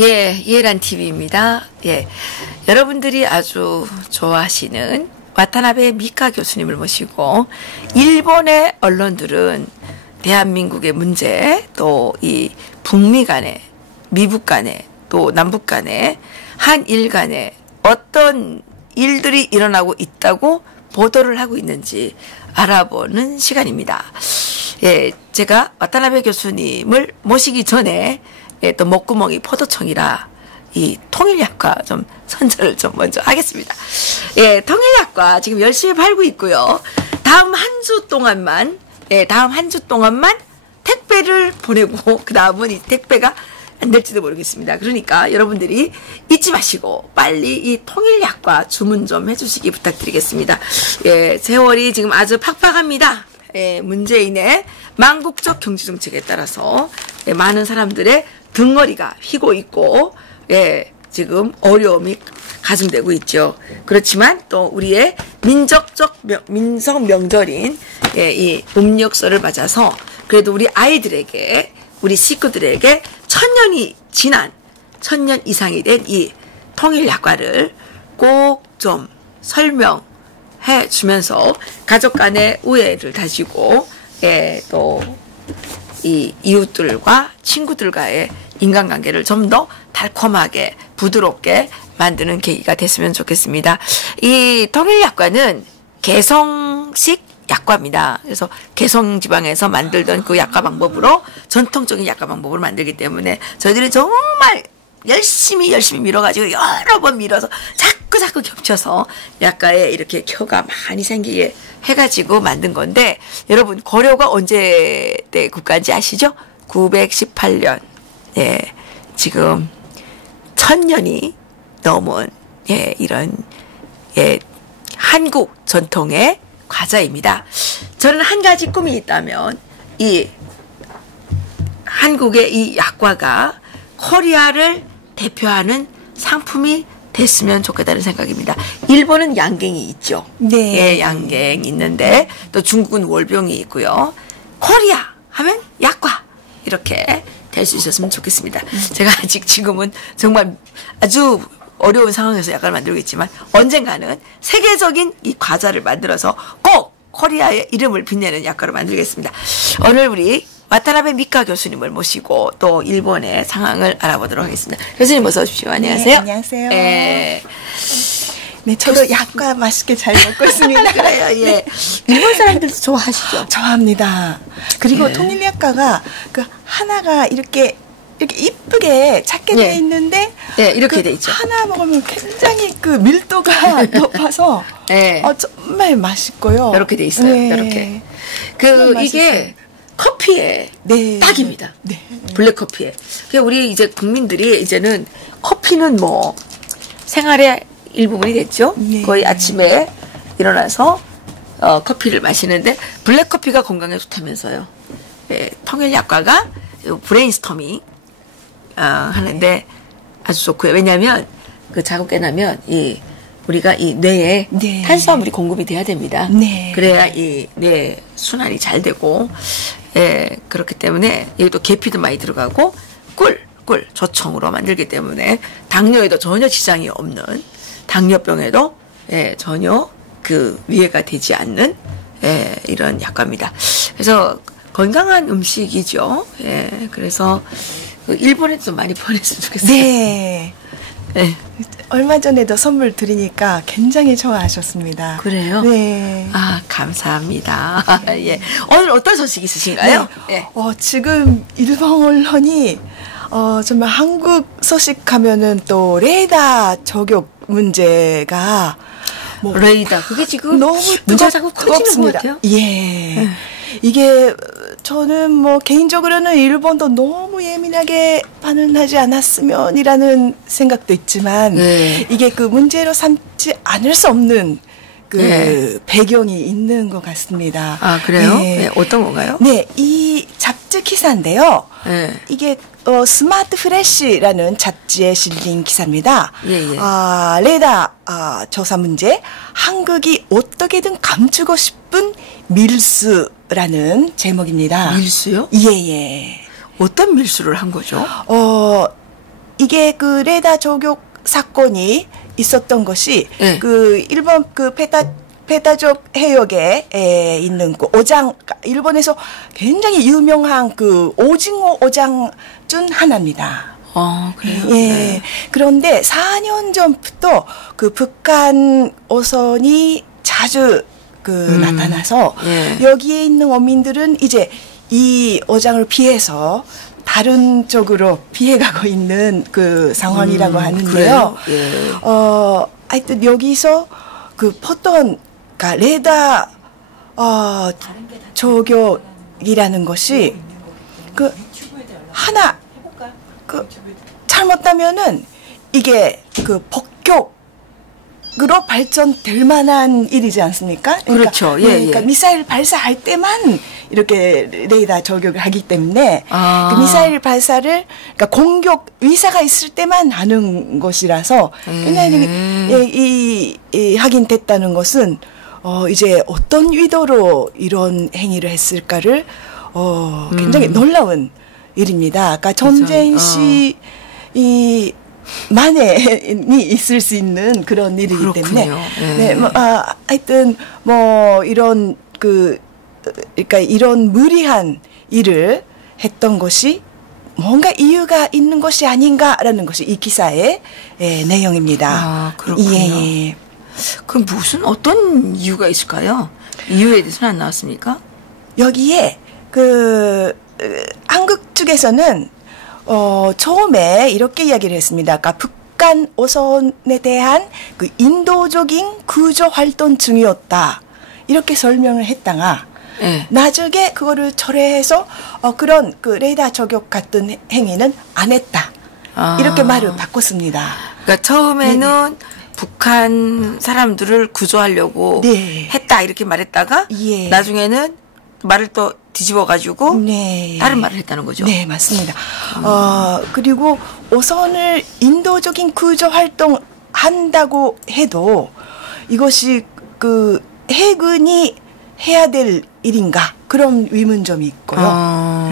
예, 이해란 TV입니다. 예, 여러분들이 아주 좋아하시는 와타나베 미카 교수님을 모시고 일본의 언론들은 대한민국의 문제, 또 이 북미 간에, 미북 간에, 또 남북 간에, 한일 간에 어떤 일들이 일어나고 있다고 보도를 하고 있는지 알아보는 시간입니다. 예, 제가 와타나베 교수님을 모시기 전에 예, 또 목구멍이 포도청이라 이 통일약과 좀 선전을 좀 먼저 하겠습니다. 예, 통일약과 지금 열심히 팔고 있고요. 다음 한 주 동안만, 예, 다음 한 주 동안만 택배를 보내고, 그 다음은 이 택배가 안 될지도 모르겠습니다. 그러니까 여러분들이 잊지 마시고 빨리 이 통일약과 주문 좀 해주시기 부탁드리겠습니다. 예, 세월이 지금 아주 팍팍합니다. 예, 문재인의 망국적 경제정책에 따라서 예, 많은 사람들의 등허리가 휘고 있고, 예, 지금 어려움이 가중되고 있죠. 그렇지만 또 우리의 민속 명절인 예, 이 음력설을 맞아서 그래도 우리 아이들에게, 우리 식구들에게 천년 이상이 된 이 통일약과를 꼭 좀 설명해 주면서 가족 간의 우애를 다지고, 예, 또 이 이웃들과 친구들과의 인간관계를 좀 더 달콤하게 부드럽게 만드는 계기가 됐으면 좋겠습니다. 이 통일약과는 개성식 약과입니다. 그래서 개성 지방에서 만들던 그 약과 방법으로 전통적인 약과 방법으로 만들기 때문에 저희들이 정말 열심히 밀어가지고 여러 번 밀어서 자꾸 겹쳐서 약과에 이렇게 켜가 많이 생기게 해가지고 만든 건데, 여러분 고려가 언제 때 국가인지 아시죠? 918년. 예, 지금 1000년이 넘은 예, 이런 예, 한국 전통의 과자입니다. 저는 한 가지 꿈이 있다면 이 한국의 이 약과가 코리아를 대표하는 상품이 됐으면 좋겠다는 생각입니다. 일본은 양갱이 있죠. 네. 예, 양갱 있는데 또 중국은 월병이 있고요. 코리아 하면 약과 이렇게 될 수 있었으면 좋겠습니다. 제가 아직 지금은 정말 아주 어려운 상황에서 약과를 만들고 있지만 언젠가는 세계적인 이 과자를 만들어서 꼭 코리아의 이름을 빛내는 약과를 만들겠습니다. 오늘 우리 와타나베 미카 교수님을 모시고 또 일본의 상황을 알아보도록 하겠습니다. 교수님 어서 오십시오. 안녕하세요. 네, 안녕하세요. 예. 네, 저도 약과 맛있게 잘 먹고 있습니다. 그래요, 예. 일본 사람들도 좋아하시죠? 좋아합니다. 그리고 예. 통일약과가 그 하나가 이렇게 이쁘게 작게 예. 되어 있는데, 네, 이렇게 돼 있죠. 하나 먹으면 굉장히 그 밀도가 높아서 예. 정말 맛있고요. 이렇게 돼 있어요. 네. 이렇게. 정말 이게 맛있어요. 커피에 네. 딱입니다. 네. 블랙커피에. 우리 이제 국민들이 이제는 커피는 뭐 생활의 일부분이 됐죠. 네. 거의 아침에 일어나서 커피를 마시는데 블랙커피가 건강에 좋다면서요. 예, 통일약과가 브레인스토밍 하는데 아주 좋고요. 왜냐하면 그 자극게 나면 우리가 이 뇌에 네. 탄수화물이 공급이 돼야 됩니다. 네. 그래야 이 뇌 순환이 잘 되고, 예, 그렇기 때문에 여기 또 계피도 많이 들어가고 꿀 조청으로 만들기 때문에 당뇨에도 전혀 지장이 없는, 당뇨병에도 예, 전혀 그 위해가 되지 않는 예, 이런 약과입니다. 그래서 건강한 음식이죠. 예, 그래서 그 일본에도 좀 많이 보냈으면 좋겠어요. 네. 네. 얼마 전에도 선물 드리니까 굉장히 좋아하셨습니다. 그래요? 네. 아, 감사합니다. 예. 오늘 어떤 소식 있으신가요? 네. 예. 지금 일본 언론이 정말 한국 소식 하면은 또 레이더 저격 문제가 레이더. 그게 지금 너무 문제가 자꾸 커지는 것 같아요. 예. 이게 저는 뭐 개인적으로는 일본도 너무 예민하게 반응하지 않았으면이라는 생각도 있지만 네. 이게 그 문제로 삼지 않을 수 없는 그 네. 배경이 있는 것 같습니다. 아, 그래요? 네. 네. 어떤 건가요? 네, 이 잡지 기사인데요. 네. 이게 스마트 프레시라는 잡지에 실린 기사입니다. 예, 예. 레이더 조사 문제, 한국이 어떻게든 감추고 싶은 밀수라는 제목입니다. 밀수요? 예. 어떤 밀수를 한 거죠? 이게 그 레이더 저격 사건이 있었던 것이 네. 그 일본 그 페타족 해역에 있는 그 오장, 일본에서 굉장히 유명한 그 오징어 오장 중 하나입니다. 그래요? 예. 네. 그런데 4년 전부터 그 북한 어선이 자주 그 나타나서 여기에 있는 어민들은 이제 이 어장을 피해서 다른 쪽으로 피해가고 있는 그 상황이라고 하는데요. 예. 하여튼 여기서 그 포ton 그러니까 레이더 저격이라는 것이 그 하나 그 잘못하면은 이게 그 폭격으로 발전될 만한 일이지 않습니까? 그러니까, 그렇죠. 예, 그러니까 예. 미사일 발사할 때만 이렇게 레이더 저격을 하기 때문에 그 미사일 발사를 그러니까 공격 의사가 있을 때만 하는 것이라서 굉장히 이 확인됐다는 것은 이제 어떤 의도로 이런 행위를 했을까를 굉장히 놀라운 일입니다. 그러니까 전쟁 시 이 만에니 있을 수 있는 그런 일이기 그렇군요. 때문에 네, 하여튼 뭐 이런 그러니까 이런 무리한 일을 했던 것이 뭔가 이유가 있는 것이 아닌가라는 것이 이 기사의 내용입니다. 그렇군요. 예. 그럼 어떤 이유가 있을까요? 이유에 대해서는 안 나왔습니까? 여기에 한국 측에서는 처음에 이렇게 이야기를 했습니다. 그러니까 북한 어선에 대한 그 인도적인 구조 활동 중이었다. 이렇게 설명을 했다가 네. 나중에 그거를 철회해서 그런 그 레이더 저격 같은 행위는 안 했다. 이렇게 말을 바꿨습니다. 그러니까 처음에는 북한 사람들을 구조하려고 했다 이렇게 말했다가 나중에는 말을 또 뒤집어가지고 다른 말을 했다는 거죠. 네, 맞습니다. 그리고 어선을 인도적인 구조 활동 한다고 해도 이것이 그 해군이 해야 될 일인가 그런 의문점이 있고요.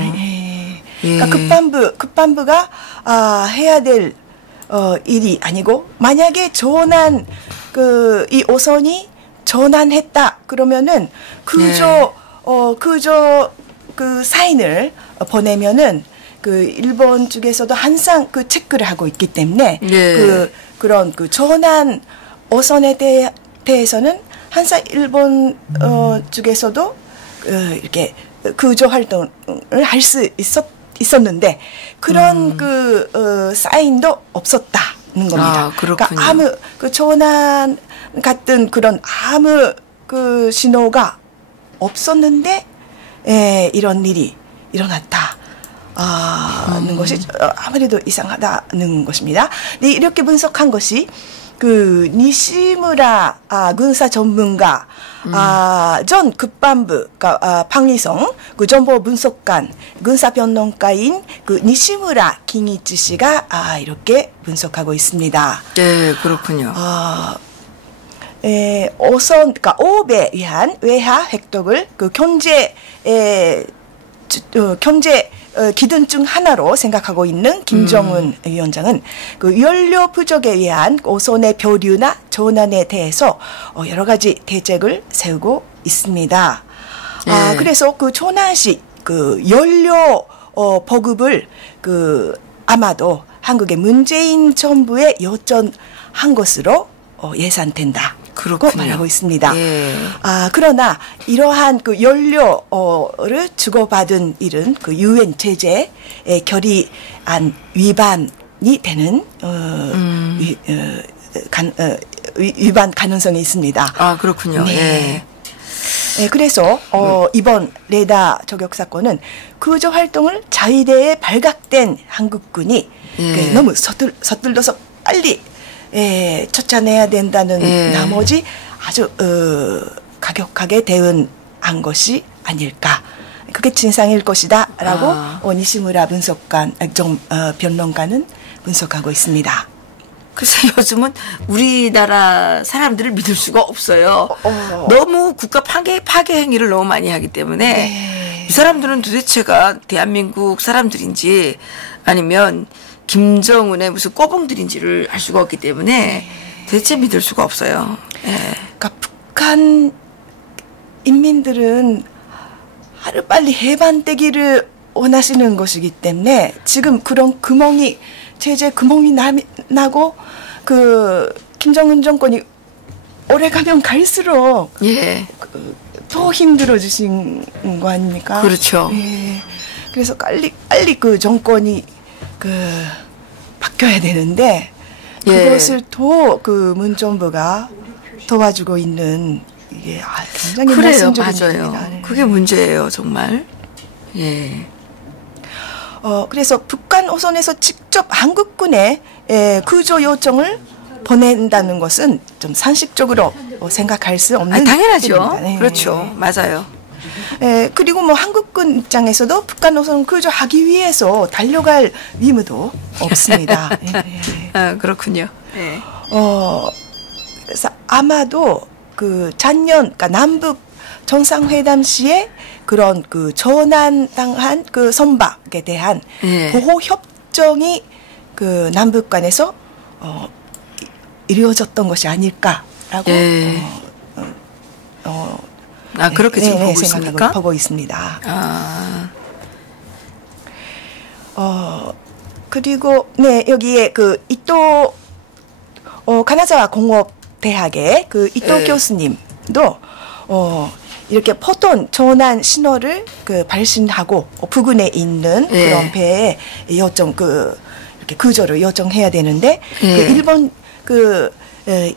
그러니까 국방부가 해야 될 일이 아니고 만약에 이 어선이 전환했다 그러면은 구조 그 사인을 보내면은 그 일본 쪽에서도 항상 그 체크를 하고 있기 때문에 그런 그 전환 어선에 대해서는 항상 일본 쪽에서도 이렇게 구조 활동을 할 수 있었는데 그런 사인도 없었다는 겁니다. 그렇군요. 그러니까 아무 그 전환 같은 그런 아무 그 신호가 없었는데 이런 일이 일어났다. 는 것이 아무래도 이상하다는 것입니다. 네, 이렇게 분석한 것이 그 니시무라 군사 전문가 전 국방부 방위성 그 정보 분석관 군사 변론가인 그 니시무라 킹이치 씨가 이렇게 분석하고 있습니다. 네, 그렇군요. 그러니까欧米 위한 외화 획득을 그 경제 기준 중 하나로 생각하고 있는 김정은 위원장은 그 연료 부족에 의한 어선의 표류나 전환에 대해서 여러 가지 대책을 세우고 있습니다. 그래서 그 전환 시 그 연료 보급을 아마도 한국의 문재인 정부에 요청한 것으로 예상된다. 그렇고 말하고 있습니다. 그러나 이러한 그 연료를 주고받은 일은 그 유엔 제재에 결의안 위반이 되는 위반 가능성이 있습니다. 그렇군요. 네. 그래서 이번 레이더 저격 사건은 구조 활동을 자위대에 발각된 한국군이 너무 서둘러서 빨리 쫓아내야 된다는 나머지 아주 가격하게 대응한 것이 아닐까. 그게 진상일 것이다라고 니시무라 변론가는 분석하고 있습니다. 글쎄 요즘은 우리나라 사람들을 믿을 수가 없어요. 너무 국가 파괴 행위를 너무 많이 하기 때문에 이 사람들은 도대체가 대한민국 사람들인지 아니면 김정은의 무슨 꼬붕들인지를 알 수가 없기 때문에 대체 믿을 수가 없어요. 예. 그러니까 북한 인민들은 하루빨리 해방되기를 원하시는 것이기 때문에 지금 그런 구멍이 제재 구멍이 나고 그 김정은 정권이 오래가면 갈수록 예. 더 힘들어지신 거 아닙니까? 그렇죠. 예. 그래서 빨리 그 정권이 바뀌어야 되는데 예. 그것을 더 그 문정부가 도와주고 있는 이게 굉장히 그래요, 말씀드린 맞아요. 일입니다. 네. 그게 문제예요, 정말. 예. 그래서 북한 어선에서 직접 한국군에 구조 요청을 보낸다는 것은 좀 상식적으로 생각할 수 없는 당연하죠. 일입니다. 네. 그렇죠, 맞아요. 그리고 뭐 한국군 입장에서도 북한 어선 구조하기 위해서 달려갈 의무도 없습니다. 그렇군요. 네. 그래서 아마도 그 작년, 그러니까 남북 정상회담 시에 그런 그 전환당한 그 선박에 대한 보호 협정이 그 남북 간에서 이루어졌던 것이 아닐까라고 그렇게 지금 보고 있습니까? 보고 있습니다. 그리고 여기에 그 이토 가나자와 공업대학의 그 이토 교수님도 이렇게 포톤 전환 신호를 그 발신하고 부근에 있는 그런 배에 요청 이렇게 구조를 요청해야 되는데 그 일본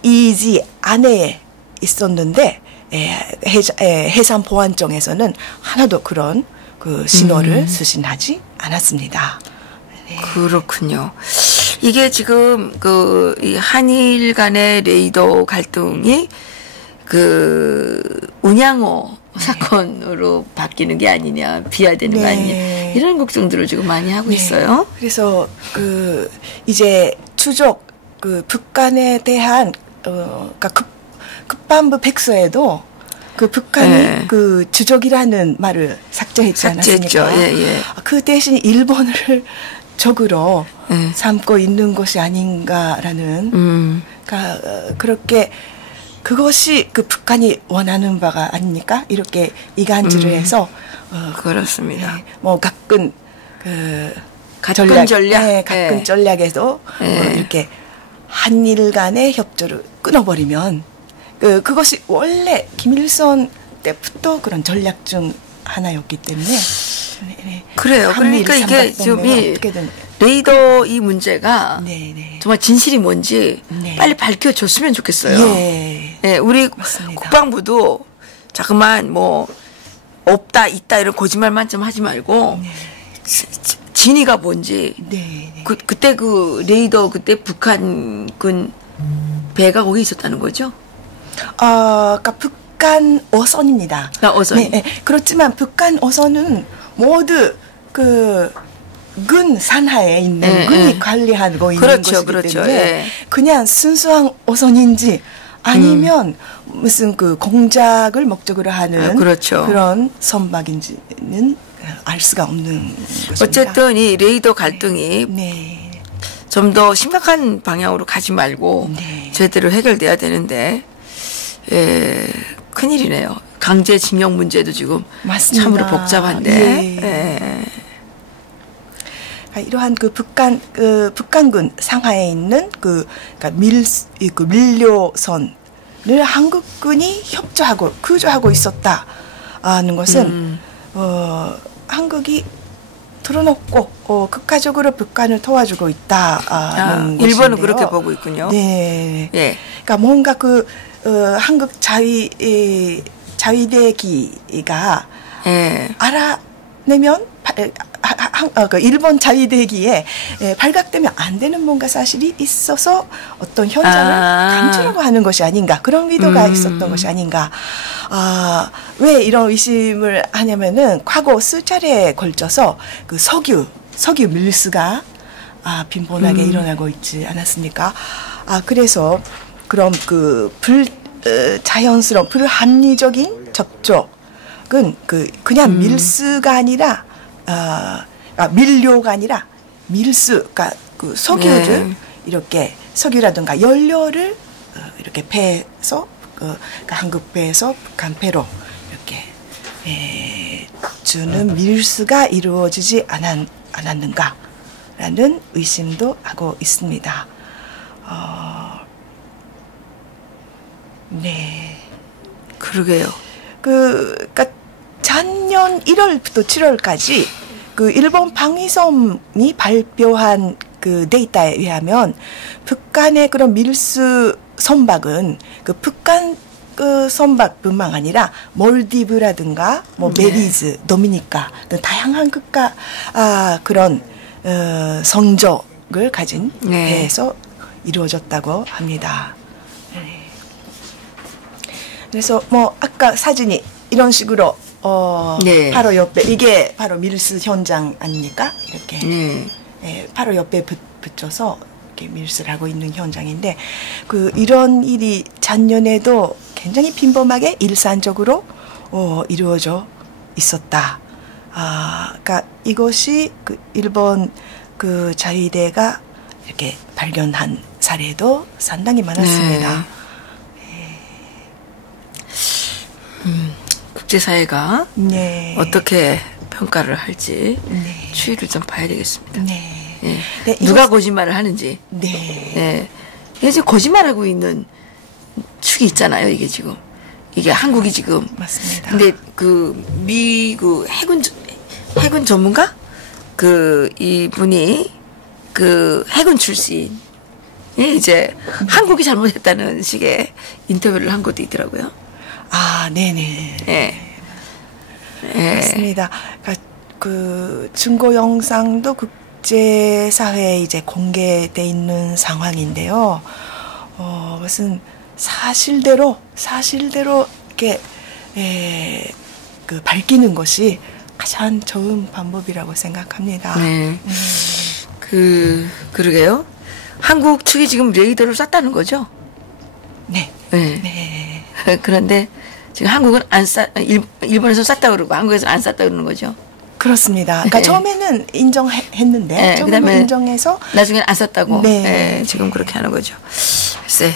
이지 안에 있었는데 해상 보안청에서는 하나도 그런 그 신호를 수신하지 않았습니다. 네. 그렇군요. 이게 지금 이 한일 간의 레이더 갈등이 그 운양호 사건으로 바뀌는 게 아니냐, 비화되는 거 아니냐, 이런 걱정들을 지금 많이 하고 있어요. 그래서 이제 추적 북한에 대한 그러니까 국방부 백서에도 북한이 주적이라는 말을 삭제했지 않았습니까? 그 대신 일본을 적으로 삼고 있는 것이 아닌가라는 그러니까 그렇게 그것이 북한이 원하는 바가 아닙니까? 이렇게 이간질을 해서 그렇습니다. 뭐 가끔 가끔 전략에도 이렇게 한일 간의 협조를 끊어버리면 그것이 원래 김일성 때부터 그런 전략 중 하나였기 때문에 그래요. 그러니까 이게 지금 이 레이더 이 문제가 정말 진실이 뭔지 빨리 밝혀줬으면 좋겠어요. 우리 맞습니다. 국방부도 자꾸만 뭐 없다 있다 이런 거짓말만 좀 하지 말고 진위가 뭔지 그때 그 레이더 그때 북한군 배가 거기 있었다는 거죠? 그러니까 북한 어선입니다. 어선. 그렇지만 북한 어선은 모두 군 산하에 있는 군이 관리하고 있는 것이기 때문에 그냥 순수한 어선인지 아니면 무슨 공작을 목적으로 하는 그런 선박인지는 알 수가 없는 것입니다. 어쨌든 이 레이더 갈등이 좀 더 심각한 방향으로 가지 말고 제대로 해결돼야 되는데 큰일이네요. 강제징용 문제도 지금 맞습니다. 참으로 복잡한데. 이러한 북한군 상하에 있는 그러니까 밀료선을 한국군이 협조하고 구조하고 있었다는 것은 한국이 틀어놓고 극화적으로 북한을 도와주고 있다는 것인데요. 일본은 그렇게 보고 있군요. 그러니까 뭔가 한국 자위대기가 알아내면 일본 자위대기에 발각되면 안 되는 뭔가 사실이 있어서 어떤 현장을 감추려고 하는 것이 아닌가, 그런 의도가 있었던 것이 아닌가. 왜 이런 의심을 하냐면은 과거 수차례에 걸쳐서 석유 밀수가 빈번하게 일어나고 있지 않았습니까? 그래서 그럼 자연스러운 불합리적인 접촉은 그냥 밀수가 아니라 밀료가 아니라 밀수, 그러니까 그 석유를 네. 이렇게 석유라든가 연료를 이렇게 배에서 그러니까 한국 배에서 북한 배로 이렇게 주는 밀수가 이루어지지 않았는가라는 의심도 하고 있습니다. 네. 그러게요. 그러니까 작년 1월부터 7월까지 그 일본 방위성이 발표한 그 데이터에 의하면 북한의 그런 밀수 선박은 그 북한 그 선박뿐만 아니라 몰디브라든가 뭐 베리즈, 도미니카 등 다양한 국가 그런 성적을 가진 배에서 이루어졌다고 합니다. 그래서 뭐 아까 사진이 이런 식으로 바로 옆에 이게 바로 밀수 현장 아닙니까? 이렇게 바로 옆에 붙여서 이렇게 밀수를 하고 있는 현장인데 그 이런 일이 작년에도 굉장히 빈번하게 일산적으로 이루어져 있었다. 그러니까 이것이 그 일본 그 자위대가 이렇게 발견한 사례도 상당히 많았습니다. 국제사회가 어떻게 평가를 할지 추이를 좀 봐야 되겠습니다. 누가 거짓말을 하는지. 이게 지금 거짓말하고 있는 축이 있잖아요. 이게 지금 이게 한국이 지금. 맞습니다. 근데 그 미국 해군 전문가 그 이분이 그 해군 출신이 이제 한국이 잘못했다는 식의 인터뷰를 한 것도 있더라고요. 네네. 맞습니다. 그러니까 그 증거 영상도 국제사회에 이제 공개돼 있는 상황인데요. 무슨 사실대로 이렇게 그 밝히는 것이 가장 좋은 방법이라고 생각합니다. 그러게요. 한국 측이 지금 레이더를 쐈다는 거죠? 네. 그런데 지금 한국은 일본에서 쐈다 그러고 한국에서 안 쐈다 그러는 거죠. 그렇습니다. 그러니까 처음에는 인정했는데 처음에는 인정해서 나중에는 안 쐈다고. 지금 그렇게 하는 거죠. 글쎄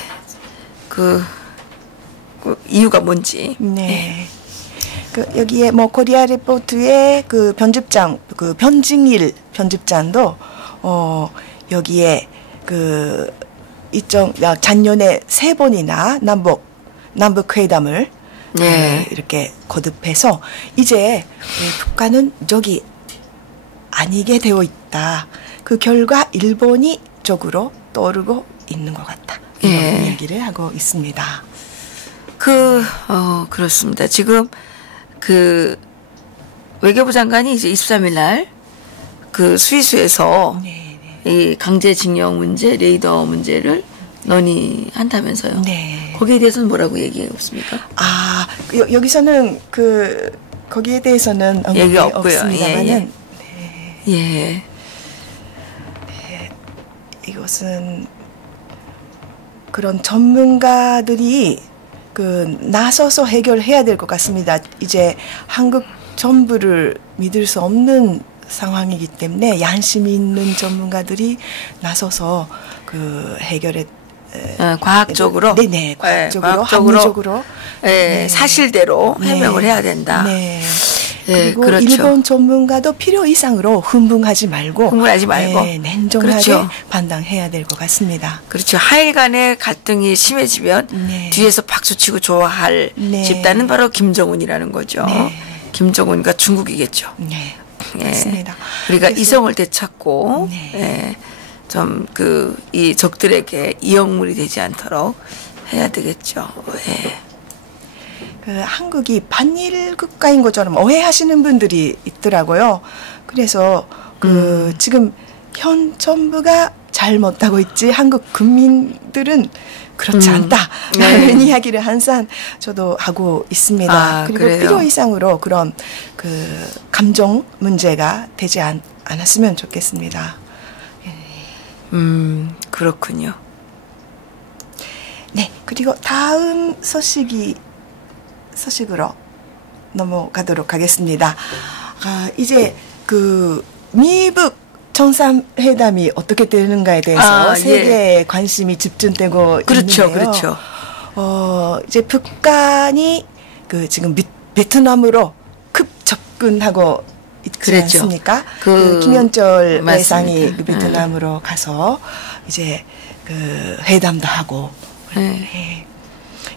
그 이유가 뭔지. 그 여기에 뭐 코리아 리포트의 그 편집장 그 변징일 편집장도 여기에 그 작년에 3번이나 남북 회담을 이렇게 거듭해서 이제 북한은 적이 아니게 되어 있다. 그 결과 일본이 적으로 떠오르고 있는 것 같다. 이런 얘기를 하고 있습니다. 그렇습니다. 지금 그 외교부 장관이 이제 23일 날 그 스위스에서 이 강제징용 문제, 레이더 문제를 논의한다면서요. 거기에 대해서는 뭐라고 얘기했습니까? 여기서는 거기에 대해서는 얘기 없고요. 없습니다만은 이것은 그런 전문가들이 나서서 해결해야 될 것 같습니다. 이제 한국 정부를 믿을 수 없는 상황이기 때문에 양심 있는 전문가들이 나서서 해결에 과학적으로 과학적으로 합리적으로 사실대로 해명을 해야 된다. 그리고 그렇죠. 일본 전문가도 필요 이상으로 흥분하지 말고 냉정하게 판단해야 될 것 같습니다. 그렇죠. 하일 간의 갈등이 심해지면 뒤에서 박수치고 좋아할 집단은 바로 김정은이라는 거죠. 김정은과 중국이겠죠. 맞습니다. 우리가 이성을 되찾고 좀 이 적들에게 이용물이 되지 않도록 해야 되겠죠. 한국이 반일 국가인 것처럼 오해하시는 분들이 있더라고요. 그래서 지금 현 정부가 잘못하고 있지 한국 국민들은 그렇지 않다. 라는 이야기를 항상 저도 하고 있습니다. 그리고 그래요? 필요 이상으로 그런 감정 문제가 되지 않았으면 좋겠습니다. 그렇군요. 그리고 다음 소식으로 넘어가도록 하겠습니다. 이제 미북 정상회담이 어떻게 되는가에 대해서 세계의 관심이 집중되고 그렇죠, 있는데요. 그렇죠. 이제 북한이 그 지금 베트남으로 급 접근하고 있지 그랬죠. 않습니까? 그 김현철 맞습니다. 외상이 그 베트남으로 가서 이제 그 회담도 하고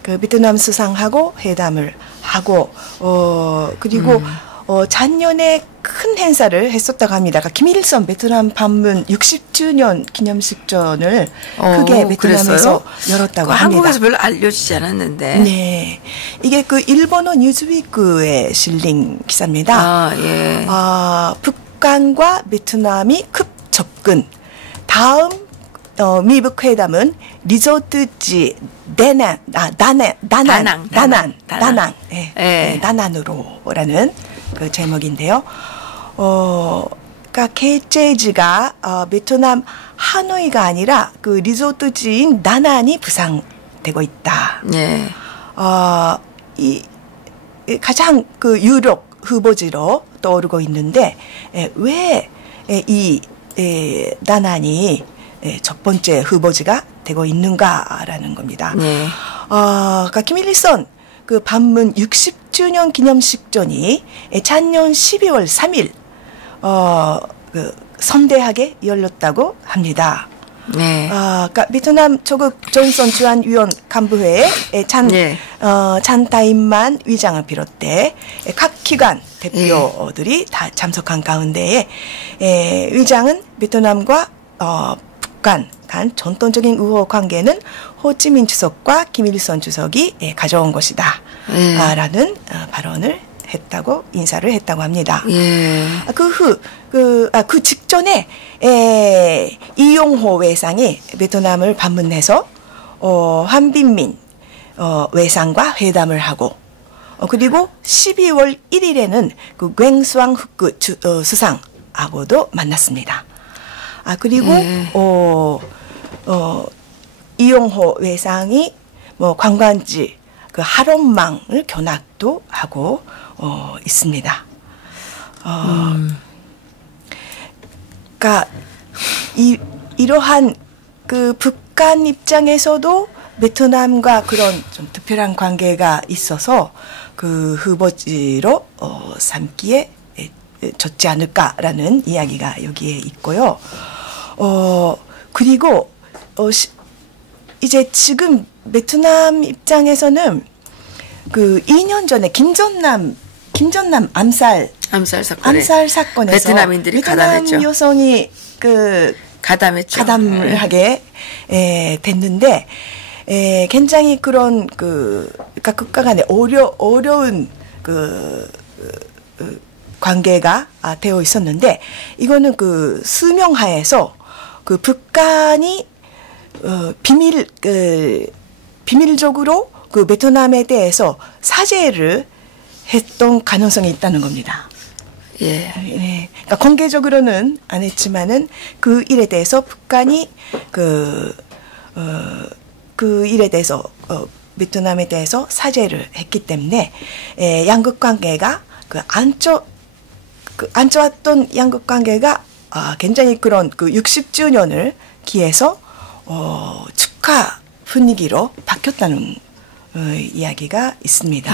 그 베트남 수상하고 회담을 하고 그리고 작년에 큰 행사를 했었다고 합니다. 그러니까 김일성 베트남 방문 60주년 기념식전을 크게 베트남에서 열었다고 합니다. 한국에서 별로 알려지지 않았는데. 네, 이게 그 일본어 뉴스위크에 실린 기사입니다. 예. 북한과 베트남이 급 접근. 다음 미북 회담은 리조트지 다낭으로라는 그 제목인데요. 그러니까 개최지가 베트남 하노이가 아니라 그 리조트지인 다낭이 부상되고 있다. 네. 이 가장 그 유력 후보지로 떠오르고 있는데 왜 이 다낭이 첫 번째 후보지가 되고 있는가라는 겁니다. 네. 그러니까 김일성 그 방문 60주년 기념식전이 작년 12월 3일 그 성대하게 열렸다고 합니다. 네. 그러니까 베트남 조국 존선 주한위원 간부회의 찬 타임만 위장을 비롯해 각 기관 대표들이 다 참석한 가운데에 위장은 베트남과 북한 간 전통적인 우호 관계는 호치민 주석과 김일성 주석이 가져온 것이다. 라는 발언을 했다고 인사를 했다고 합니다. 그 직전에 이용호 외상이 베트남을 방문해서 한빈민 외상과 회담을 하고 그리고 12월 1일에는 그 괭수왕 흑구 수상하고도 만났습니다. 그리고 이용호 외상이 뭐 관광지 그 하롯망을 견학도 하고 있습니다. 그러니까 이러한 그 북한 입장에서도 베트남과 그런 좀 특별한 관계가 있어서 그 후보지로 삼기에 좋지 않을까라는 이야기가 여기에 있고요. 그리고 이제 지금 베트남 입장에서는 그 2년 전에 김전남 암살 사건에서 베트남인들이 가담했죠. 베트남 여성이 그 가담을 하게 됐는데 굉장히 그런 그러니까 국가 간에 어려운 관계가 되어 있었는데 이거는 그 수명하에서 그 북한이 비밀적으로 그 베트남에 대해서 사죄를 했던 가능성이 있다는 겁니다. 그러니까 공개적으로는 안 했지만은 그 일에 대해서 북한이 그 일에 대해서 베트남에 대해서 사죄를 했기 때문에 양국 관계가 안 좋았던 양국 관계가 굉장히 그런 그 60주년을 기해서 축하 분위기로 바뀌었다는 이야기가 있습니다.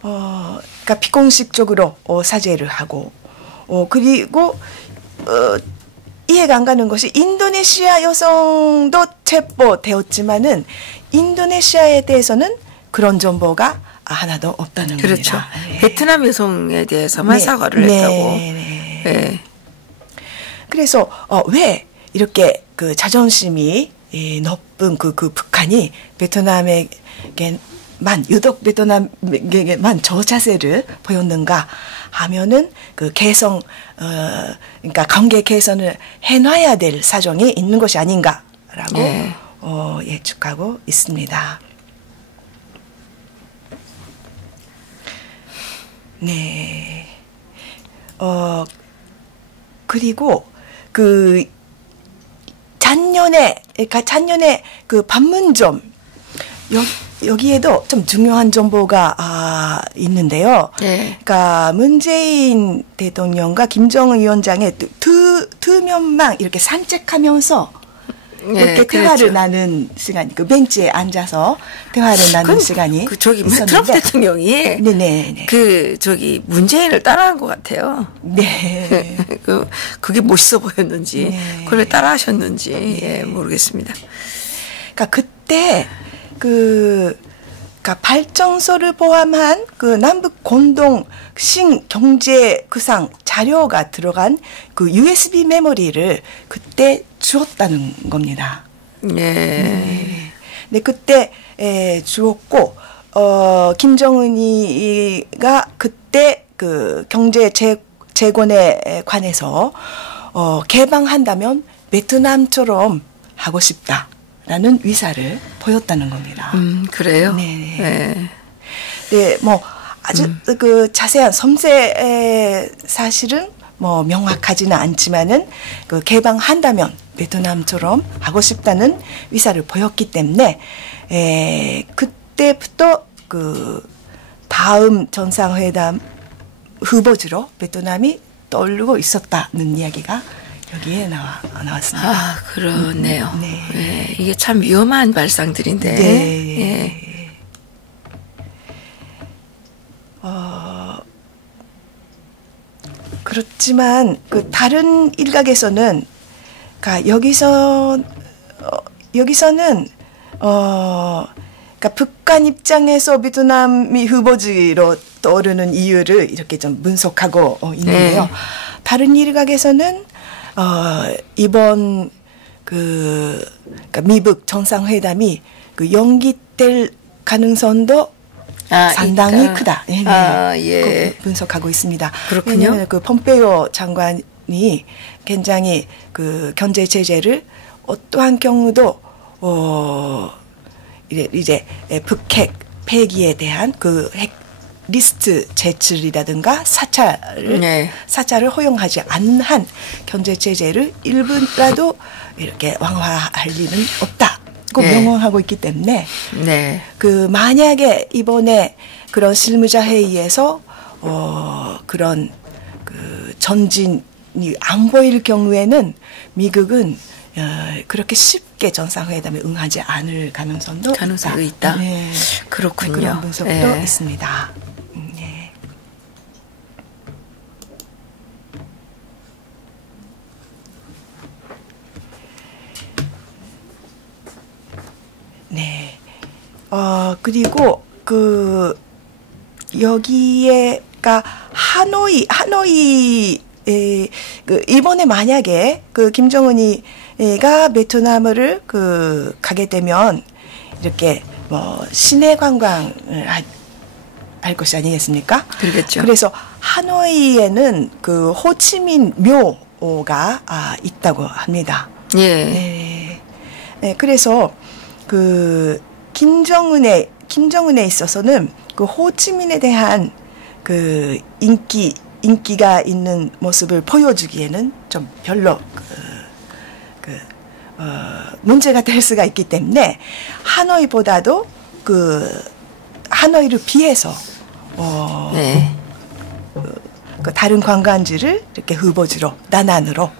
그러니까 비공식적으로 사죄를 하고 그리고 이해가 안 가는 것이 인도네시아 여성도 체포되었지만은 인도네시아에 대해서는 그런 정보가 하나도 없다는 그렇죠. 겁니다. 베트남 여성에 대해서만 사과를 했다고. 그래서 왜 이렇게 그 자존심이 높은 그 북한이 유독 베트남에게만 저 자세를 보였는가 하면은 그 개성 그러니까 관계 개선을 해놔야 될 사정이 있는 것이 아닌가라고 예측하고 있습니다. 네. 그리고 그 작년에 그 판문점 여기에도 좀 중요한 정보가 있는데요. 네. 그러니까 문재인 대통령과 김정은 위원장의 두 면만 이렇게 산책하면서 이렇게 대화를 그렇죠. 나눈 시간, 그 벤치에 앉아서 대화를 나눈 시간이 저기 있었는데. 트럼프 대통령이 네네. 문재인을 따라한 것 같아요. 네. 그게 멋있어 보였는지, 네. 그걸 왜 따라하셨는지 예, 모르겠습니다. 그러니까 그때 그러니까 발전소를 포함한 그 남북 공동 신경제 구상 자료가 들어간 그 USB 메모리를 그때 주었다는 겁니다. 네. 네, 그때 주었고 김정은이가 그때 그 경제 재건에 관해서 개방한다면 베트남처럼 하고 싶다라는 의사를 보였다는 겁니다. 그래요? 네. 네. 네, 뭐 아주 그 자세한 섬세 사실은 뭐 명확하지는 않지만은 그 개방한다면 베트남처럼 하고 싶다는 의사를 보였기 때문에 그때부터 그 다음 정상회담 후보지로 베트남이 떠오르고 있었다는 이야기가 여기에 나왔습니다. 아, 그러네요. 네. 네, 이게 참 위험한 발상들인데. 네. 예. 그렇지만 그 다른 일각에서는 그러니까 여기서는 그러니까 북한 입장에서 베트남이 후보지로 떠오르는 이유를 이렇게 좀 분석하고 있는데요. 네. 다른 일각에서는 이번 그러니까 미북 정상회담이 그 연기될 가능성도 상당히 있다. 크다. 네, 네. 예. 분석하고 있습니다. 그렇군요. 왜냐하면 그 폼페이오 장관이 굉장히 그 경제 제재를 어떠한 경우도 이제 북핵 폐기에 대한 그 핵 리스트 제출이라든가 사찰을 허용하지 않는 한 경제 제재를 일부라도 이렇게 완화할 리는 없다. 네. 명언하고 있기 때문에 네. 그 만약에 이번에 그런 실무자 회의에서 그런 그 전진이 안 보일 경우에는 미국은 그렇게 쉽게 정상회담에 응하지 않을 가능성도 있다. 네. 그렇군요. 그런 분석도 네. 있습니다. 네. 네. 그리고 여기에가 하노이 이번에 만약에 김정은이가 베트남을 가게 되면 이렇게 뭐 시내 관광을 할 것이 아니겠습니까? 그러겠죠. 그래서 하노이에는 호치민 묘가 있다고 합니다. 예. 네. 네, 그래서 김정은에 있어서는 호치민에 대한 인기가 있는 모습을 보여주기에는 좀 별로 문제가 될 수가 있기 때문에 하노이보다도 하노이를 피해서 네. 다른 관광지를 이렇게 후보지로 다난으로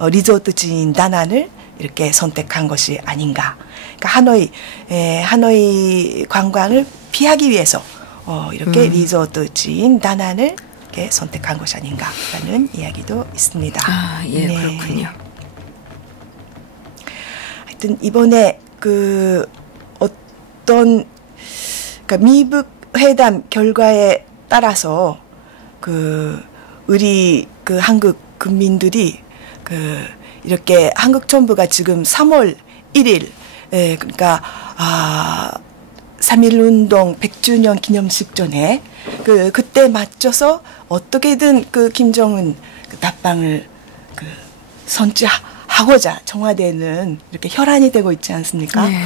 리조트지인 다난을 이렇게 선택한 것이 아닌가. 그러니까 하노이 관광을 피하기 위해서 이렇게 리조트지인 다난을 이렇게 선택한 것이 아닌가라는 이야기도 있습니다. 아, 예, 네. 그렇군요. 하여튼 이번에 그러니까 미북 회담 결과에 따라서 우리 한국 국민들이 이렇게 한국 정부가 지금 3월 1일 그러니까 3.1운동 100주년 기념식 전에 그때 맞춰서 어떻게든 김정은 답방을 선취하고자 청와대는 이렇게 혈안이 되고 있지 않습니까? 네.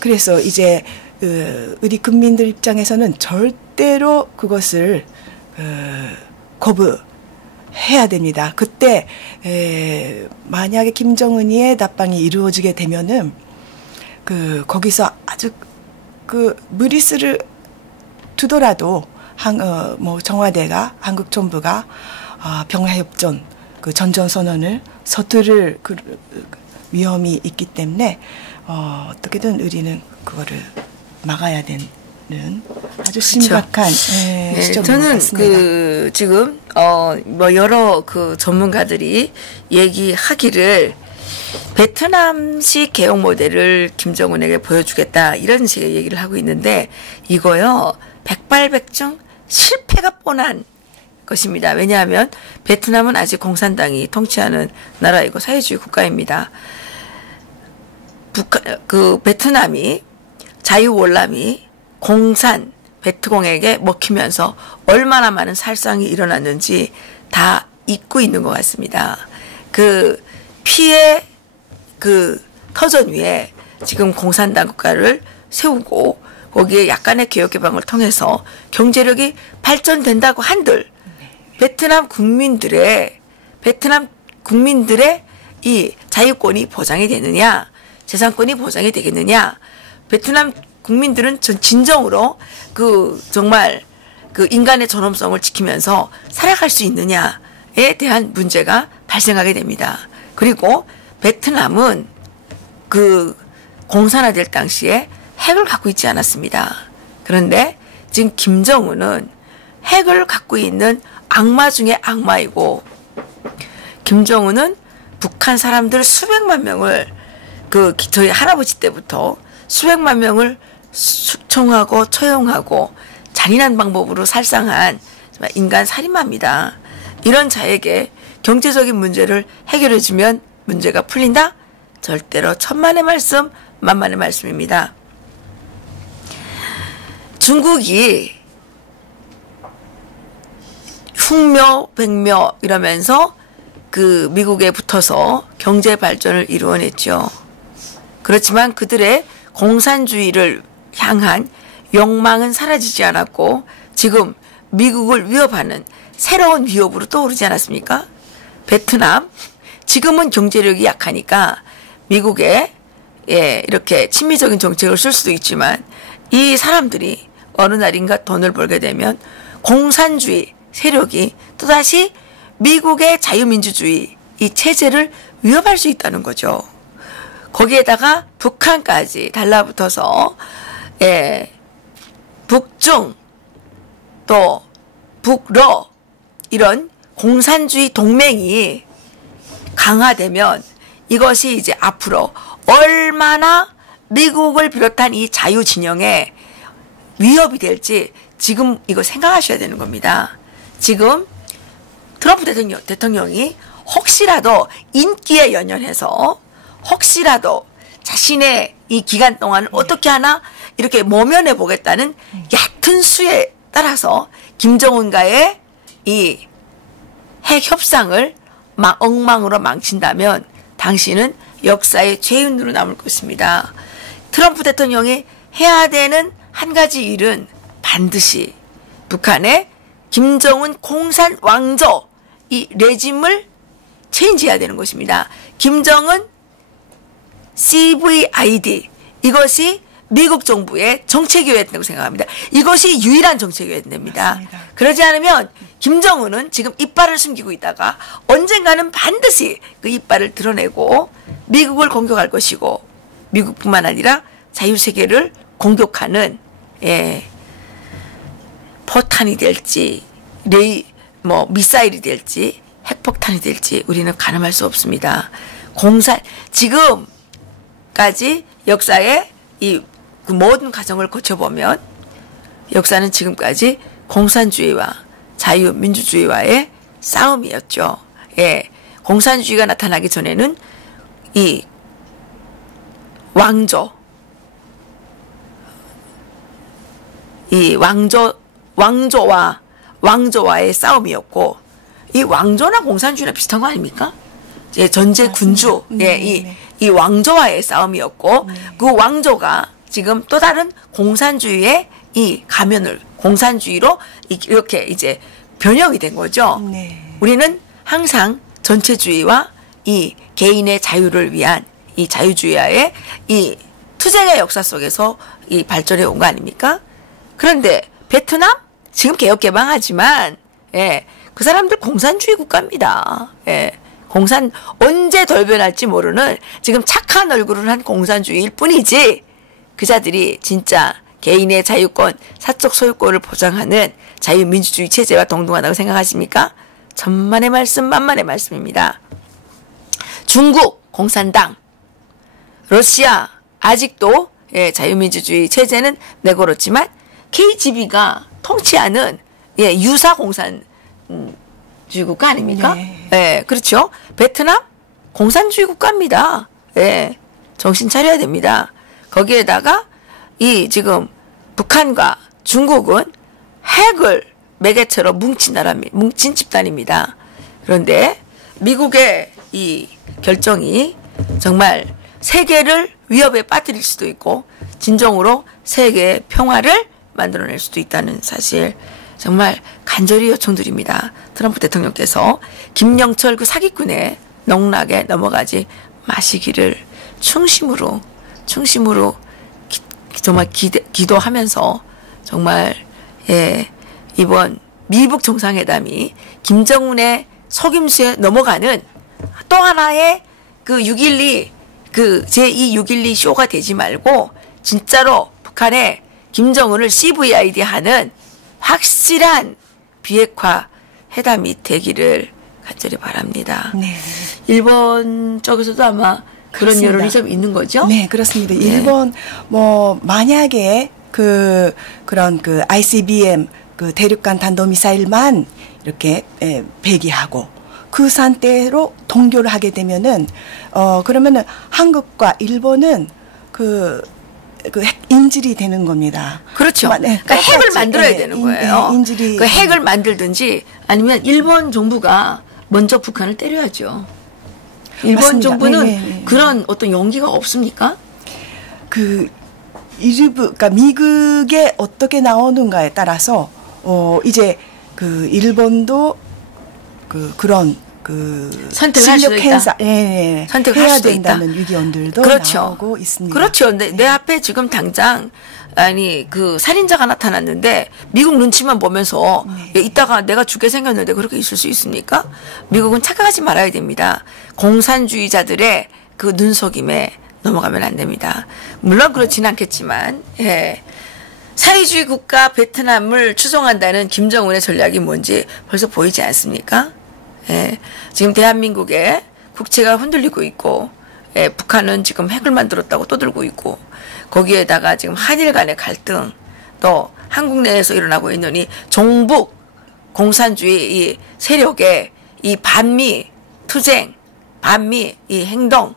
그래서 이제 우리 국민들 입장에서는 절대로 그것을 거부해야 됩니다. 그때 만약에 김정은이의 답방이 이루어지게 되면은 거기서 아주 무리수를 두더라도 뭐 청와대가 한국 정부가 평화협정 전전선언을 서투를 위험이 있기 때문에 어떻게든 우리는 그거를 막아야 되는 아주 심각한 네, 시점인 저는 것 같습니다. 지금 뭐 여러 전문가들이 얘기하기를 베트남식 개혁 모델을 김정은에게 보여주겠다 이런 식의 얘기를 하고 있는데 이거요 백발백중 실패가 뻔한 것입니다. 왜냐하면 베트남은 아직 공산당이 통치하는 나라이고 사회주의 국가입니다. 베트남이 자유월남이 공산 베트공에게 먹히면서 얼마나 많은 살상이 일어났는지 다 잊고 있는 것 같습니다. 피해 터전 위에 지금 공산당 국가를 세우고 거기에 약간의 개혁 개방을 통해서 경제력이 발전된다고 한들 베트남 국민들의 이 자유권이 보장이 되느냐, 재산권이 보장이 되겠느냐, 베트남 국민들은 진정으로 정말 인간의 존엄성을 지키면서 살아갈 수 있느냐에 대한 문제가 발생하게 됩니다. 그리고 베트남은 공산화될 당시에 핵을 갖고 있지 않았습니다. 그런데 지금 김정은은 핵을 갖고 있는 악마 중에 악마이고 김정은은 북한 사람들 수백만 명을 저희 할아버지 때부터 수백만 명을 숙청하고 처형하고 잔인한 방법으로 살상한 정말 인간 살인마입니다. 이런 자에게 경제적인 문제를 해결해주면 문제가 풀린다? 절대로 천만의 말씀, 만만의 말씀입니다. 중국이 흉묘, 백묘 이러면서 미국에 붙어서 경제 발전을 이루어냈죠. 그렇지만 그들의 공산주의를 향한 욕망은 사라지지 않았고 지금 미국을 위협하는 새로운 위협으로 떠오르지 않았습니까? 베트남 지금은 경제력이 약하니까 미국에 이렇게 친미적인 정책을 쓸 수도 있지만 이 사람들이 어느 날인가 돈을 벌게 되면 공산주의 세력이 또다시 미국의 자유민주주의 이 체제를 위협할 수 있다는 거죠. 거기에다가 북한까지 달라붙어서 북중 또 북러 이런 공산주의 동맹이 강화되면 이것이 이제 앞으로 얼마나 미국을 비롯한 이 자유진영에 위협이 될지 지금 이거 생각하셔야 되는 겁니다. 지금 트럼프 대통령이 혹시라도 인기에 연연해서 혹시라도 자신의 이 기간 동안 어떻게 하나 이렇게 모면해 보겠다는 얕은 수에 따라서 김정은과의 이 핵 협상을 엉망으로 망친다면 당신은 역사의 죄인으로 남을 것입니다. 트럼프 대통령이 해야 되는 한 가지 일은 반드시 북한의 김정은 공산 왕조 이 레짐을 체인지해야 되는 것입니다. 김정은 CVID 이것이 미국 정부의 정책이어야 된다고 생각합니다. 이것이 유일한 정책이어야 됩니다. 맞습니다. 그러지 않으면 김정은은 지금 이빨을 숨기고 있다가 언젠가는 반드시 그 이빨을 드러내고 미국을 공격할 것이고 미국뿐만 아니라 자유세계를 공격하는 포탄이 될지 미사일이 될지 핵폭탄이 될지 우리는 가늠할 수 없습니다. 지금까지 역사의 그 모든 과정을 거쳐보면 역사는 지금까지 공산주의와 자유민주주의와의 싸움이었죠. 공산주의가 나타나기 전에는 이 왕조와의 싸움이었고 이 왕조나 공산주의나 비슷한 거 아닙니까? 전제 군주 이 왕조와의 싸움이었고 그 왕조가 지금 또 다른 공산주의의 이 가면을 공산주의로 이렇게 이제 변형이 된 거죠. 네. 우리는 항상 전체주의와 이 개인의 자유를 위한 이 자유주의와의 이 투쟁의 역사 속에서 이 발전해 온 거 아닙니까? 그런데 베트남 지금 개혁 개방하지만 예, 그 사람들 공산주의 국가입니다. 예. 언제 돌변할지 모르는 지금 착한 얼굴을 한 공산주의일 뿐이지 그자들이 진짜 개인의 자유권, 사적 소유권을 보장하는 자유민주주의 체제와 동등하다고 생각하십니까? 천만의 말씀, 만만의 말씀입니다. 중국 공산당, 러시아 아직도 예, 자유민주주의 체제는 내걸었지만 KGB가 통치하는 예, 유사 공산주의 국가 아닙니까? 네. 예, 그렇죠. 베트남 공산주의 국가입니다. 예, 정신 차려야 됩니다. 거기에다가 이 지금 북한과 중국은 핵을 매개체로 뭉친 집단입니다. 그런데 미국의 이 결정이 정말 세계를 위협에 빠뜨릴 수도 있고 진정으로 세계의 평화를 만들어낼 수도 있다는 사실 정말 간절히 요청드립니다. 트럼프 대통령께서 김영철 그 사기꾼의 농락에 넘어가지 마시기를 충심으로 정말 기도하면서 정말 예, 이번 미북 정상회담이 김정은의 속임수에 넘어가는 또 하나의 그 6.12 그 제2 6.12 쇼가 되지 말고 진짜로 북한의 김정은을 CVID 하는 확실한 비핵화 회담이 되기를 간절히 바랍니다. 네. 일본 쪽에서도 아마 그런 그렇습니다. 여론이 좀 있는 거죠? 네, 그렇습니다. 네. 일본 뭐 만약에 그런 그 ICBM 그 대륙간 탄도미사일만 이렇게 배기하고 그 상태로 동결을 하게 되면은 그러면은 한국과 일본은 그 핵 인질이 되는 겁니다. 그렇죠. 네, 그러니까 핵을 똑같이, 만들어야 되는 거예요. 인질이 그 핵을 만들든지 아니면 일본 정부가 먼저 북한을 때려야죠. 일본 맞습니다. 정부는 네. 그런 어떤 용기가 없습니까? 그러니까 미국에 어떻게 나오는가에 따라서 이제 그 일본도 그런 선택을 할 수도 있다. 선택을 할 해야 수도 된다는 있다. 의견들도 그렇죠. 나오고 있습니다. 그렇죠. 내 앞에 지금 당장 그 살인자가 나타났는데 미국 눈치만 보면서 이따가 내가 죽게 생겼는데 그렇게 있을 수 있습니까? 미국은 착각하지 말아야 됩니다. 공산주의자들의 그 눈속임에 넘어가면 안 됩니다. 물론 그렇지는 않겠지만 예. 사회주의 국가 베트남을 추종한다는 김정은의 전략이 뭔지 벌써 보이지 않습니까? 예, 지금 대한민국의 국채가 흔들리고 있고 예, 북한은 지금 핵을 만들었다고 떠들고 있고 거기에다가 지금 한일 간의 갈등 또 한국 내에서 일어나고 있는 이 종북 공산주의 이 세력의 이 반미 투쟁 반미 이 행동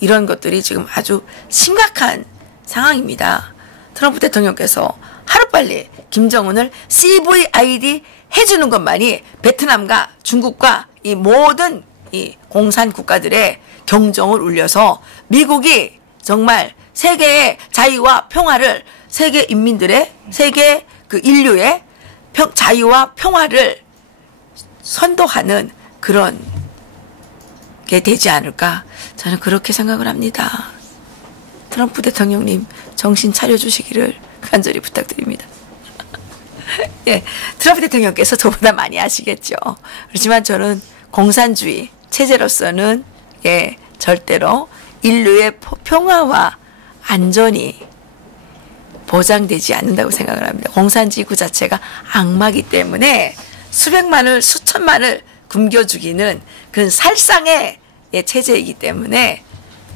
이런 것들이 지금 아주 심각한 상황입니다. 트럼프 대통령께서 하루빨리 김정은을 CVID 해주는 것만이 베트남과 중국과 이 모든 이 공산 국가들의 경종을 울려서 미국이 정말 세계의 자유와 평화를 세계 인민들의 세계 그 인류의 자유와 평화를 선도하는 그런 게 되지 않을까 저는 그렇게 생각을 합니다. 트럼프 대통령님 정신 차려주시기를 간절히 부탁드립니다. 예, 트럼프 대통령께서 저보다 많이 아시겠죠. 그렇지만 저는 공산주의 체제로서는 예, 절대로 인류의 평화와 안전이 보장되지 않는다고 생각을 합니다. 공산주의 그 자체가 악마기 때문에 수백만을 수천만을 굶겨 죽이는 그 살상의 예, 체제이기 때문에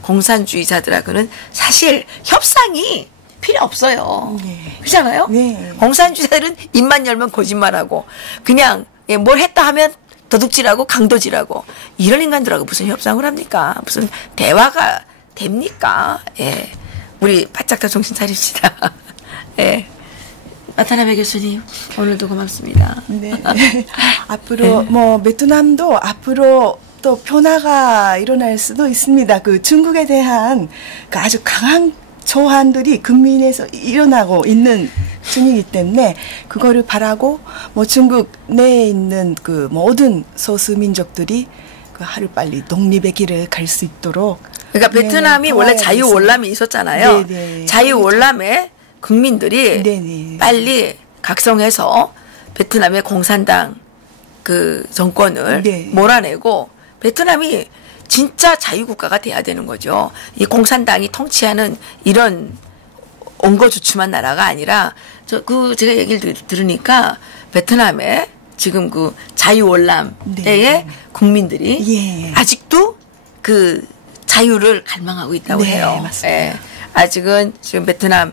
공산주의자들하고는 사실 협상이 필요 없어요. 네. 그렇잖아요? 네. 공산주의자들은 입만 열면 거짓말하고 그냥 예, 뭘 했다 하면 도둑질하고 강도질하고 이런 인간들하고 무슨 협상을 합니까? 무슨 대화가 됩니까? 예. 우리 바짝 더 정신 차립시다. 예. 와타나베 교수님 오늘도 고맙습니다. 네. 앞으로 뭐 베트남도 앞으로 또 변화가 일어날 수도 있습니다. 그 중국에 대한 그 아주 강한 조한들이 국민에서 일어나고 있는 중이기 때문에 그거를 바라고 뭐 중국 내에 있는 그 모든 소수 민족들이 그 하루빨리 독립의 길을 갈 수 있도록 그러니까 베트남이 네네, 원래 도와야 자유월남이 있었잖아요. 네네. 자유월남에 국민들이 네네. 빨리 각성해서 베트남의 공산당 그 정권을 네. 몰아내고 베트남이 진짜 자유국가가 돼야 되는 거죠. 이 공산당이 통치하는 이런 옹거주춤한 나라가 아니라 제가 얘기를 들으니까 베트남에 지금 그 자유월남 네. 때의 국민들이 예. 아직도 그 자유를 갈망하고 있다고 네, 해요. 맞습니다. 예. 아직은 지금 베트남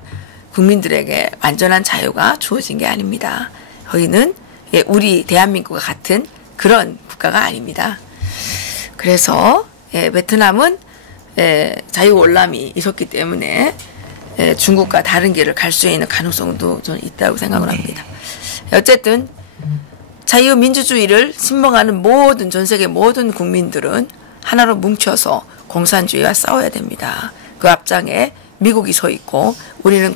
국민들에게 완전한 자유가 주어진 게 아닙니다. 거기는 예, 우리 대한민국과 같은 그런 국가가 아닙니다. 그래서 예, 베트남은 예, 자유월남이 있었기 때문에 예, 중국과 다른 길을 갈 수 있는 가능성도 저는 있다고 생각을 합니다. 어쨌든 자유민주주의를 신봉하는 모든 전 세계 모든 국민들은 하나로 뭉쳐서 공산주의와 싸워야 됩니다. 그 앞장에 미국이 서 있고 우리는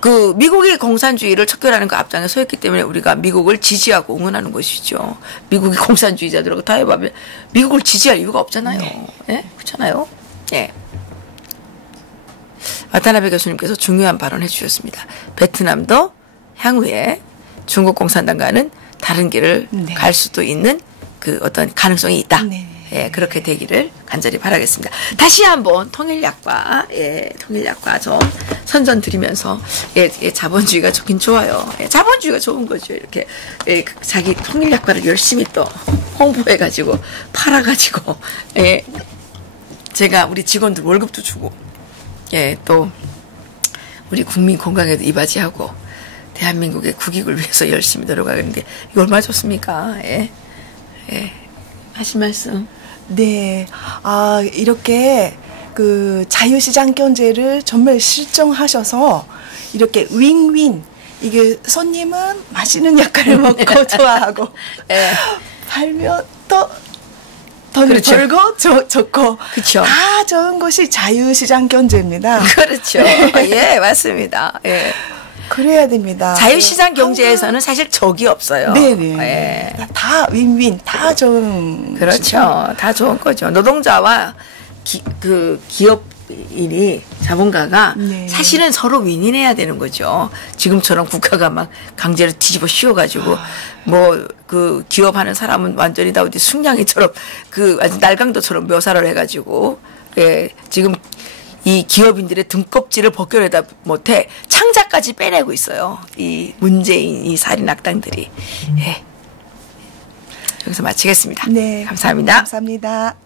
그 미국이 공산주의를 척결하는 그 앞장에 서 있기 때문에 우리가 미국을 지지하고 응원하는 것이죠. 미국이 공산주의자들하고 타협하면 미국을 지지할 이유가 없잖아요. 예? 그렇잖아요. 예. 와타나베 교수님께서 중요한 발언 해주셨습니다. 베트남도 향후에 중국 공산당과는 다른 길을 네. 갈 수도 있는 그 어떤 가능성이 있다. 네. 예, 그렇게 되기를 간절히 바라겠습니다. 다시 한번 통일약과, 예, 통일약과 좀 선전드리면서, 예, 예, 자본주의가 좋긴 좋아요. 예, 자본주의가 좋은 거죠. 이렇게, 예, 자기 통일약과를 열심히 또 홍보해가지고, 팔아가지고, 예, 제가 우리 직원들 월급도 주고, 예, 또, 우리 국민 건강에도 이바지하고, 대한민국의 국익을 위해서 열심히 노력하는데, 이거 얼마나 좋습니까? 예, 예, 하신 말씀. 네. 아, 이렇게 그 자유시장 경제를 정말 실정하셔서 이렇게 윈윈. 이게 손님은 맛있는 약간을 먹고 좋아하고 예. 팔면 또 돈을 그렇죠. 벌고 좋고 그렇죠. 다 좋은 것이 자유시장 경제입니다. 그렇죠. 예, 맞습니다. 예. 그래야 됩니다. 자유시장 경제에서는 사실 적이 없어요. 네네. 예. 다 윈윈, 다 좋은. 그렇죠. 다 좋은 거죠. 노동자와 그 기업인이 자본가가 네. 사실은 서로 윈윈해야 되는 거죠. 지금처럼 국가가 막 강제로 뒤집어 씌워가지고 뭐 그 기업하는 사람은 완전히 다 어디 숙량이처럼 그 아주 날강도처럼 묘사를 해가지고 예 지금 이 기업인들의 등껍질을 벗겨내다 못해 창자까지 빼내고 있어요. 이 문재인 이 살인 악당들이. 예. 여기서 마치겠습니다. 네. 감사합니다. 감사합니다.